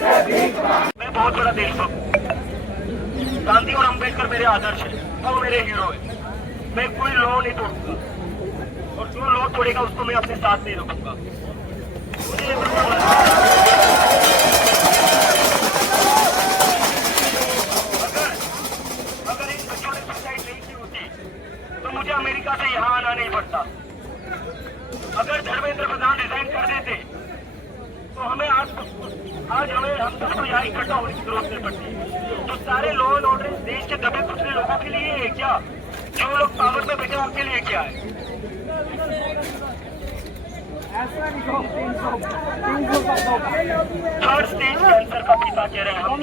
मैं बहुत बड़ा देशभक्त हूँ। गांधी और अम्बेडकर मेरे आदर्श है, वो मेरे हीरो है। मैं कोई लॉ नहीं तोड़ूंगा और जो लॉ तोड़ेगा उसको मैं अपने साथ नहीं रखूंगा। अगर इन बच्चों ने सुसाइड नहीं की होती तो मुझे अमेरिका से यहाँ आना नहीं पड़ता। अगर धर्मेंद्र प्रधान रिजाइन कर देते तो हमें आज हम सबको यहाँ इकट्ठा होने की जरूरत नहीं पड़ती। तो सारे लॉ एंड ऑर्डर देश के दबे कुचले लोगों के लिए है क्या? जो लोग पावर में बैठे उनके लिए क्या है? थर्ड स्टेज कैंसर का पिता कह रहे हैं हम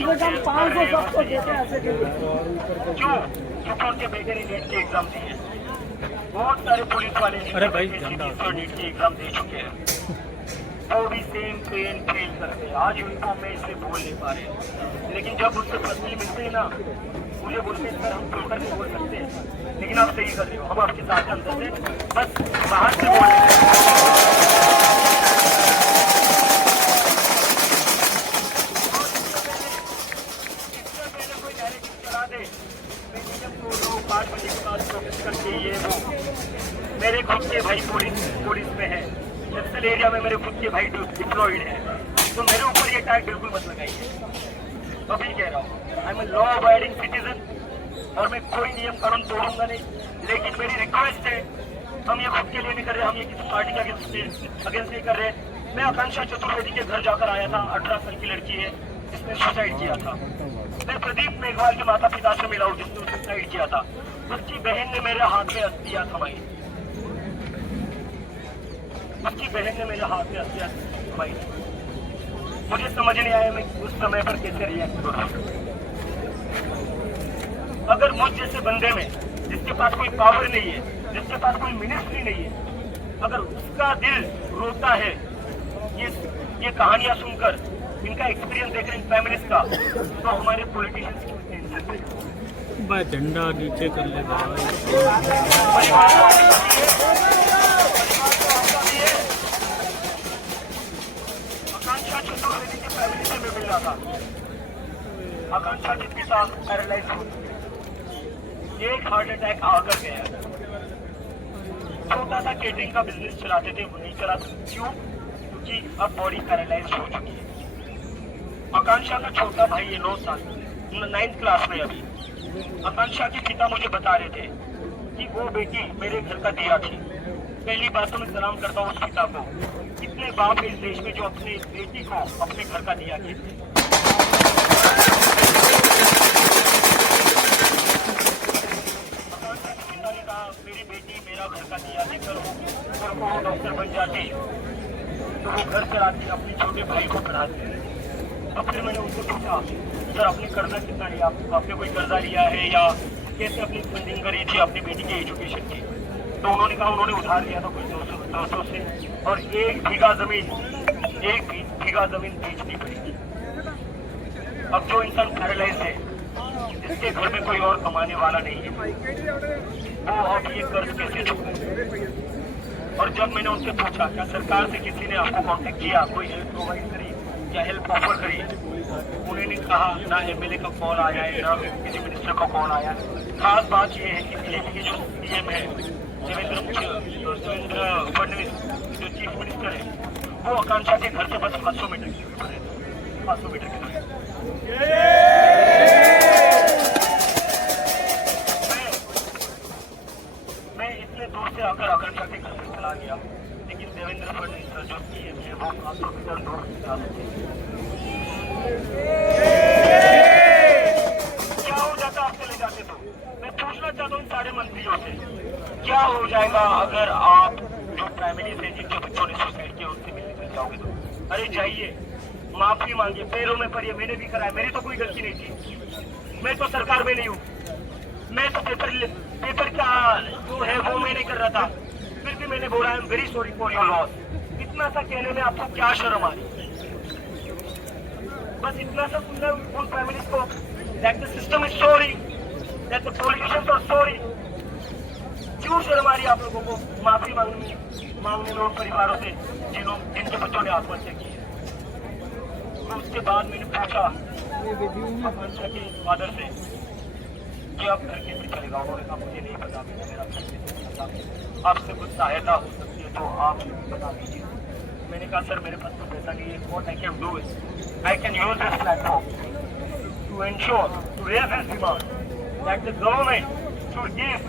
क्यों? क्योंकि उनके बेटे ने नीट की एग्जाम दी है। बहुत सारे पुलिस वाले नीट की एग्जाम दे चुके हैं, वो भी सेम पेन फील करते हैं। आज उनको मैं इससे बोल नहीं पा रहे, लेकिन जब उससे पत्नी मिलते हैं ना, मुझे बोलते हैं सर हम खुलकर नहीं बोल सकते, लेकिन आप सही कर रहे हो, हम आपके साथ अंदर से बस बाहर से बोल रहे हैं। इससे पहले कोई डायरेक्टिव चला दे, मैं नियम को 5 बजे के बाद प्रोसेस करके ये वो मेरे खुद के भाई पुलिस में है, नक्सल एरिया में मेरे खुद के भाई डिप्लॉयड है, तो मेरे ऊपर ये टैग बिल्कुल मत लगाइए। अभी कह रहा हूँ I am law abiding citizen और मैं कोई नियम कानून तोड़ूंगा नहीं, लेकिन मेरी रिक्वेस्ट है, हम ये खुद के लिए नहीं कर रहे, हम ये किसी पार्टी के अगेंस्ट नहीं कर रहे। मैं आकांक्षा चतुर्वेदी के घर जाकर आया था, 18 साल की लड़की है जिसने सुसाइड किया था। मैं प्रदीप मेघवाल के माता पिता से मिला हूँ जिसने सुसाइड किया था, उसकी बहन ने मेरे हाथ में हस्तियां थमाई, उसकी बहन ने मेरे हाथ में हस्तियां थमाई। मुझे समझ नहीं आया मैं उस समय पर कैसे रिएक्ट करूं। अगर मुझ जैसे बंदे में जिसके पास कोई पावर नहीं है, जिसके पास कोई मिनिस्ट्री नहीं है, अगर उसका दिल रोता है ये कहानियां सुनकर, इनका एक्सपीरियंस देख रहे फैमिलीज का, तो हमारे पॉलिटिशियंस क्यों भाई झंडा नीचे कर ले आकांक्षा चतुर्वेदी के फैमिली से मैं मिल रहा था। आकांक्षा के पिता पैरालाइज हो, एक हार्ट अटैक आकर गया। छोटा सा केटरिंग का बिजनेस चलाते थे, वो नहीं चला। क्यों? क्योंकि अब बॉडी पैरालाइज हो चुकी है। आकांक्षा का छोटा भाई है 9 साल, 9th क्लास में अभी। आकांक्षा के पिता मुझे बता रहे थे कि वो बेटी मेरे घर का दिया थी। पहली बात तो मैं सलाम करता हूँ उस पिता को। कितने बाप इस देश में जो अपनी बेटी को अपने घर का दिया कहते हैं। आकांक्षा के पिता ने कहा मेरी बेटी मेरा घर का दिया देकर वो डॉक्टर बन जाती तो वो घर चलाती, अपने छोटे भाई को पढ़ाती। तो फिर मैंने उनसे पूछा सर आपने कर्जा कितना लिया, आपने कोई कर्जा लिया है या कैसे अपनी फंडिंग करी थी अपनी बेटी की एजुकेशन की? तो उन्होंने कहा उन्होंने उधार लिया था कोई 200 से, और 1 बीघा जमीन बेचनी पड़ेगी। अब जो इंसान पैरालाइज है, जिसके घर में कोई और कमाने वाला नहीं है, वो अब ये कर्ज कैसे चुकाए? और जब मैंने उनसे पूछा क्या सरकार से किसी ने आपको कांटेक्ट किया, कोई हेल्प प्रोवाइड करी या हेल्प ऑफर करी? उन्होंने कहा ना एमएलए का कॉल आया है, ना किसी मिनिस्टर का कॉल आया। खास बात यह है कि दिल्ली के जो सीएम है देवेंद्र फडणवीस, जो चीफ मिनिस्टर है, वो आकांक्षा के घर से बस 500 मीटर की दूरी पर है, 500 मीटर की दूरी। मैं इतने दूर से आकर आकांक्षा के घर से चला गया, लेकिन देवेंद्र फडणवीस सर जो सीएम है वो 500 मीटर दूर से आ क्या हो जाता आप चले जाते? तो मैं पूछना चाहता हूँ सारे मंत्रियों से, क्या हो जाएगा अगर आप जो फैमिली से जिनके बच्चों ने सुसाइड किया उनसे मिलने चले जाओगे? तो अरे जाइए, माफी मांगिए, पैरों में पड़िए, मैंने भी कराया, मेरी तो कोई गलती नहीं थी, मैं तो सरकार में नहीं हूँ, मैं तो पेपर का जो है वो मैं नहीं कर रहा था, फिर भी मैंने बोला I am very sorry for your loss. इतना सा कहने में आपको क्या शर्म आ रही? बस इतना सा सुनना उन फैमिलीज को that the system is sorry, that the politicians are sorry। क्यों शर्म आ रही है आप लोगों को माफी मांगने में उन परिवारों से जिनके बच्चों ने आत्महत्या की है? तो उसके बाद मैंने पूछा आकांक्षा के फादर से कि आप घर कैसे चलेगा। उन्होंने कहा मुझे नहीं पता, मेरा घर कैसे चलेगा, आपसे कुछ सहायता हो सकती है तो आप बता दीजिए। मैंने कहा सर मेरे पास तो पैसा नहीं है, what I can do is I can use this platform to ensure to raise this demand that the government should give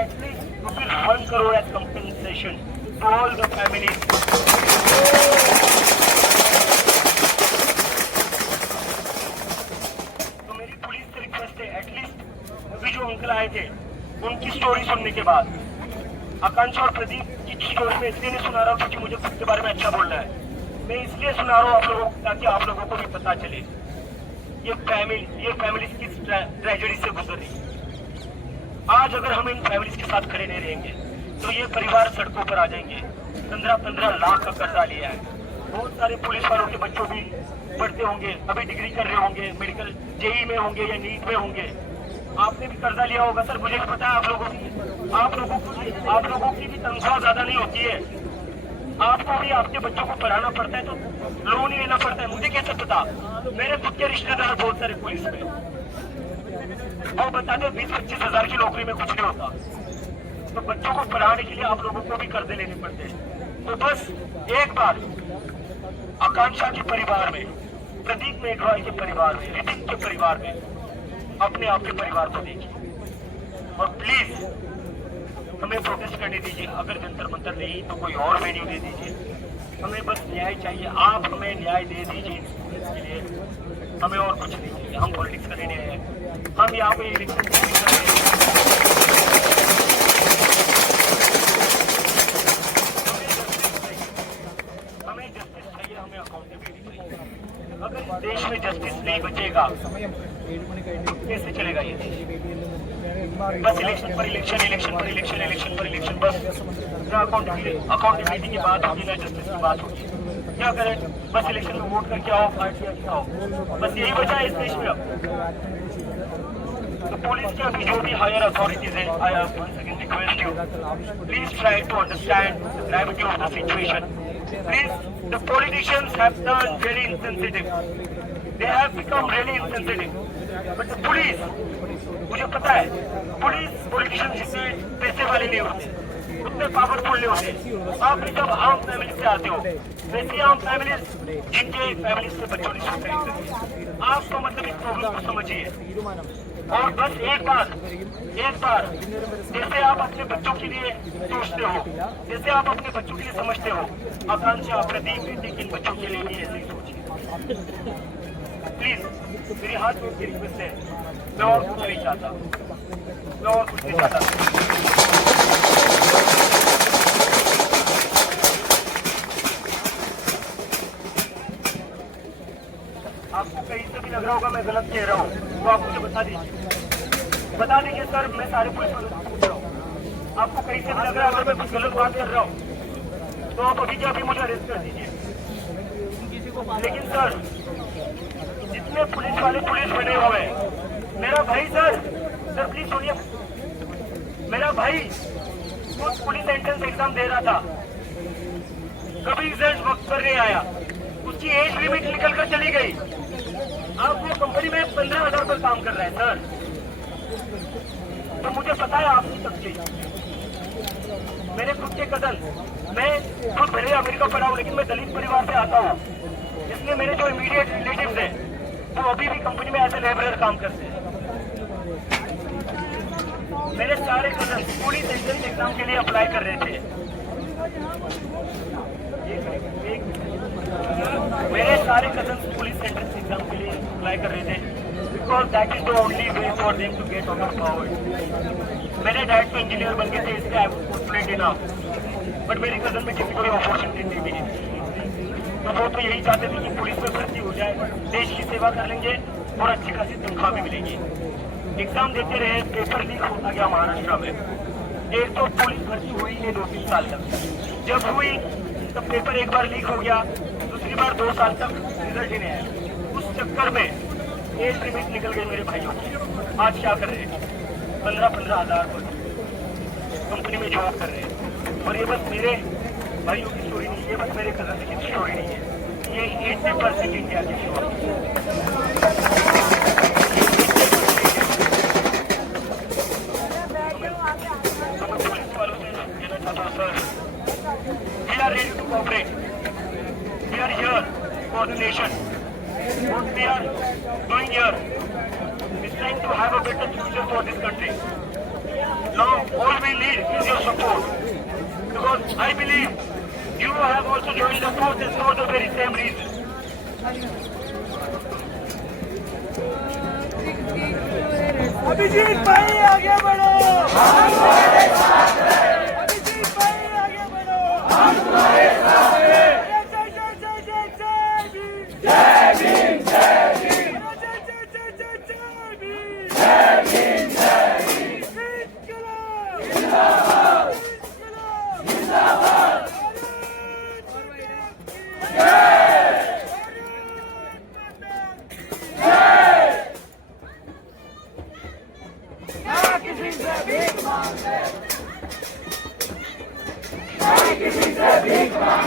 at least ₹1 crore as compensation to all the families. तो मेरी police से request है, at least अभी जो uncle आए थे उनकी story सुनने के बाद, आकांक्षा और प्रदीप की स्टोरी में इसलिए नहीं सुना रहा हूँ क्योंकि मुझे खुद के बारे में अच्छा बोलना है, मैं इसलिए सुना रहा हूँ आप लोगों को ताकि आप लोगों को भी पता चले ये फैमिली किस ट्रेजेडी से गुजर रही है। आज अगर हम इन फैमिलीज के साथ खड़े नहीं रहेंगे तो ये परिवार सड़कों पर आ जाएंगे। 15-15 लाख का कर्जा लिया है, बहुत सारे पुलिस वालों के बच्चों भी पढ़ते होंगे, अभी डिग्री कर रहे होंगे, मेडिकल जेई में होंगे या नीट में होंगे, आपने भी कर्जा लिया होगा। सर मुझे पता है आप लोगों की भी तनख्वाह ज्यादा नहीं होती है, आपको भी आपके बच्चों को पढ़ाना पड़ता है तो लोन ही लेना पड़ता है। मुझे कैसे पता, मेरे खुद के रिश्तेदार बहुत सारे पुलिस में, वो बताते 20-25 हजार की नौकरी में कुछ नहीं होता, तो बच्चों को पढ़ाने के लिए आप लोगों को भी कर्जे लेने पड़ते हैं। तो बस एक बार आकांक्षा के परिवार में, प्रदीप मेघवाल के परिवार में, ऋतिक के परिवार में, अपने आप के परिवार को देखिए और प्लीज हमें प्रोटेस्ट करने दीजिए। अगर जंतर मंतर नहीं तो कोई और वेन्यू दे दीजिए, हमें बस न्याय चाहिए, आप हमें न्याय दे दीजिए इसके लिए, हमें और कुछ नहीं चाहिए। हम पॉलिटिक्स करने नहीं आए, हम यहाँ पे इलेक्शन कर रहे हैं, हमें जस्टिस चाहिए, हमें अकाउंटेबिलिटी चाहिए। अगर इस देश में जस्टिस नहीं बचेगा कैसे चलेगा ये देश? बस इलेक्शन पर इलेक्शन, इलेक्शन पर इलेक्शन, इलेक्शन पर इलेक्शन, बस अकाउंटेबिलिटी की बात होगी ना जस्टिस की बात होगी। क्या करें, बस इलेक्शन में वोट करके आओ, पार्टी क्या आओ, बस यही वजह है इस देश में। अब तो पुलिस के अभी जो भी हायर अथॉरिटीज है, I once again request you, please try to understand the gravity of the situation. Please, the politicians have turn very insensitive, they have become really insensitive, but the police, मुझे पता है police politicians जितने पैसे वाले नहीं होते, उतने powerful नहीं होते। आप भी जब आम फैमिली से आते हो, वैसी आम फैमिली जिनके फैमिली से बच्चों ने सुसाइड, आप तो मतलब इस प्रॉब्लम को समझिए और बस एक बार जैसे आप अपने बच्चों के लिए सोचते हो, जैसे आप अपने बच्चों के लिए समझते हो, आकांक्षा, प्रदीप, ऋतिक, इन बच्चों के लिए भी ऐसे ही सोचिए प्लीज। मेरी हाथ जोड़ के रिक्वेस्ट है, मैं और कुछ नहीं चाहता, मैं और कुछ नहीं चाहता। आपको कहीं से भी लग रहा होगा मैं गलत कह रहा हूँ तो आप मुझे बता दीजिए सर, मैं सारे पुलिस वालों से पूछ रहा हूँ। आपको कहीं से भी लग रहा है अगर मैं कुछ गलत बात कर रहा हूँ तो आप अभी के अभी मुझे अरेस्ट कर दीजिए। लेकिन सर, जितने पुलिस वाले पुलिस बने हुए हैं, मेरा भाई सर प्लीज सुनिए, मेरा भाई खुद पुलिस एंट्रेंस एग्जाम दे रहा था, कभी रिजल्ट वक्त पर नहीं आया, उसकी एज लिमिट निकल कर चली गई। आप वो कंपनी में 15,000 पर काम कर रहे हैं सर, तो मुझे पता है आपकी तकलीफ। मेरे खुद के कदम, मैं खुद भले अमेरिका पढ़ा हूँ लेकिन मैं दलित परिवार से आता हूँ, इसलिए मेरे जो इमीडिएट रिलेटिव्स हैं वो अभी भी कंपनी में एज ए लेबरर काम करते हैं। मेरे सारे कदम पुलिस एंट्रेंस एग्जाम के लिए अप्लाई कर रहे थे, मेरे सारे कजन पुलिस एंट्रेंस एग्जाम के लिए अप्लाई कर रहे थे, because that is the only way for them to get on forward. मेरे डैड तो इंजीनियर बन गए थे, इसलिए I was fortunate enough, but मेरी कजन में किसी को भी अपॉर्चुनिटी नहीं मिली। तो वो तो यही चाहते थे कि पुलिस में भर्ती हो जाए, देश की सेवा कर लेंगे और अच्छी खासी तनख्वाह भी मिलेगी। एग्जाम देते रहे, पेपर लीक होता गया महाराष्ट्र में। एक तो पुलिस भर्ती हुई नहीं 2-3 साल तक, जब हुई तो पेपर एक बार लीक हो गया, दूसरी बार 2 साल तक रिजल्ट ही नहीं आया। उस चक्कर में एज लिमिट निकल गई मेरे भाइयों की। आज क्या कर रहे हैं, 15-15 हजार पर कंपनी में जॉब कर रहे हैं। और ये बस मेरे भाइयों की स्टोरी नहीं है, ये बस मेरे कजन की स्टोरी नहीं है, ये 80% इंडिया के show We are ready to cooperate. We are here for the nation. What we are doing here is trying to have a better future for this country. Now, all we need is your support. Because I believe you have also joined the forces for the very same reason. Abhijit भाई आगे बढ़ो, अभिजीत भाई आगे बढ़ो।